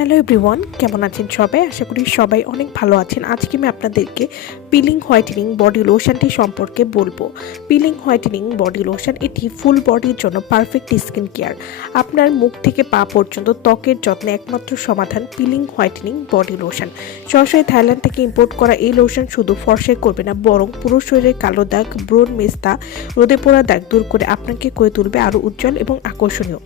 Hello everyone, কেমন আছেন সবাই? আশা করি সবাই অনেক ভালো আছেন। আজকে আমি আপনাদেরকে পিলিং হোয়াইটেনিং বডি লোশনটি সম্পর্কে বলবো। পিলিং হোয়াইটেনিং বডি লোশন এটি ফুল বডির জন্য পারফেক্ট স্কিন কেয়ার। আপনার মুখ থেকে পা পর্যন্ত ত্বকের যত্নে একমাত্র সমাধান পিলিং হোয়াইটেনিং বডি লোশন। সরাসরি থাইল্যান্ড থেকে ইম্পোর্ট করা এই লোশন শুধু ফর্সাই করবে না, বরং পুরো শরীরের কালো দাগ, ব্রণ, মেস্তা, রোদে পোড়া দাগ দূর করে আপনাকে করে তুলবে আরও উজ্জ্বল এবং আকর্ষণীয়।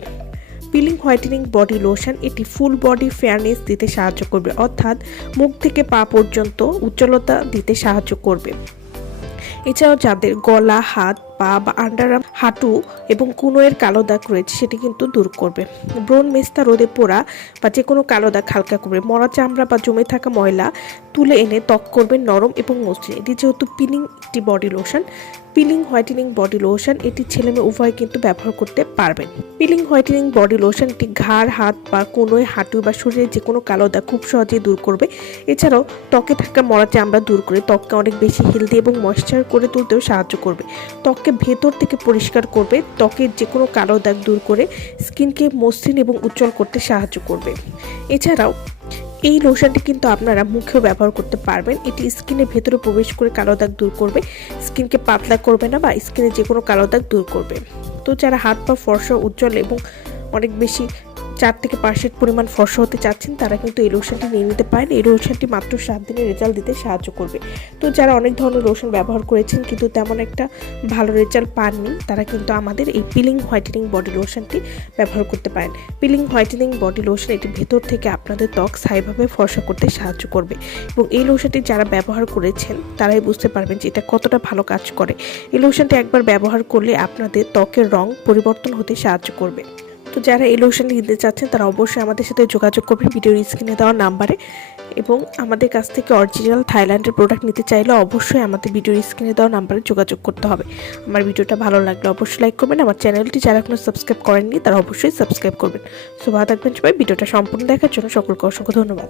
পিলিং হোয়াইটেনিং বডি লোশন এটি ফুল বডি ফেয়ারনেস দিতে সাহায্য করবে, অর্থাৎ মুখ থেকে পা পর্যন্ত উজ্জ্বলতা দিতে সাহায্য করবে। এছাড়াও যাদের গলা, হাত, পা বা আন্ডারআর্ম, হাঁটু এবং কনুইয়ের কালো দাগ রয়েছে সেটি কিন্তু দূর করবে। ব্রণ, মেস্তা, রোদে পোড়া বা যে কোনো কালো দাগ হালকা করবে। মরা চামড়া বা জমে থাকা ময়লা তুলে এনে ত্বক করবে নরম এবং মসৃণ। এটি যেহেতু পিলিং একটি body lotion, peeling whitening body lotion এটি ছেলে মেয়ে উভয় কিন্তু ব্যবহার করতে পারবেন। পিলিং হোয়াইটেনিং বডি লোশন এটি ঘাড়, হাত, পা, কনুই, হাঁটু বা শরীরের যে কোনো কালো দাগ খুব সহজেই দূর করবে। এছাড়াও ত্বকে থাকা মরা চামড়া দূর করে ত্বককে অনেক বেশি হেলদি এবং ময়েশ্চার করে তুলতেও সাহায্য করবে। ত্বককে ভেতর থেকে পরিষ্কার করবে, ত্বকের যে কোনো কালো দাগ দূর করে স্কিনকে মসৃণ এবং উজ্জ্বল করতে সাহায্য করবে। এছাড়াও এই লোশনটি কিন্তু আপনারা মুখেও ব্যবহার করতে পারবেন। এটি স্কিনের ভেতরে প্রবেশ করে কালো দাগ দূর করবে, স্কিনকে পাতলা করবে না বা স্কিনে যে কোনো কালো দাগ দূর করবে। তো যারা হাত পা ফর্সা, উজ্জ্বল এবং অনেক বেশি 4 থেকে 5% পরিমাণ ফর্সা হতে চাচ্ছেন তারা কিন্তু এই লোশনটি নিয়ে নিতে পারেন। এই লোশনটি মাত্র 7 দিনে রেজাল্ট দিতে সাহায্য করবে। তো যারা অনেক ধরনের লোশন ব্যবহার করেছেন কিন্তু তেমন একটা ভালো রেজাল্ট পাননি, তারা কিন্তু আমাদের এই পিলিং হোয়াইটেনিং বডি লোশনটি ব্যবহার করতে পারেন। পিলিং হোয়াইটেনিং বডি লোশন এটি ভেতর থেকে আপনাদের ত্বক স্থায়ীভাবে ফর্সা করতে সাহায্য করবে এবং এই লোশনটি যারা ব্যবহার করেছেন তারাই বুঝতে পারবেন যে এটা কতটা ভালো কাজ করে। এই লোশনটি একবার ব্যবহার করলে আপনাদের ত্বকের রং পরিবর্তন হতে সাহায্য করবে। তো যারা এই লোশনটি নিতে চাচ্ছেন তারা অবশ্যই আমাদের সাথে যোগাযোগ করবেন ভিডিওর স্ক্রিনে দেওয়া নাম্বারে, এবং আমাদের কাছ থেকে অরিজিনাল থাইল্যান্ডের প্রোডাক্ট নিতে চাইলে অবশ্যই আমাদের ভিডিওর স্ক্রিনে দেওয়া নাম্বারে যোগাযোগ করতে হবে। আমার ভিডিওটা ভালো লাগলে অবশ্যই লাইক করবেন। আমার চ্যানেলটি যারা এখনো সাবস্ক্রাইব করেননি তারা অবশ্যই সাবস্ক্রাইব করবেন। সো ভালো থাকবেন সবাই। ভিডিওটা সম্পূর্ণ দেখার জন্য সকলকে অসংখ্য ধন্যবাদ।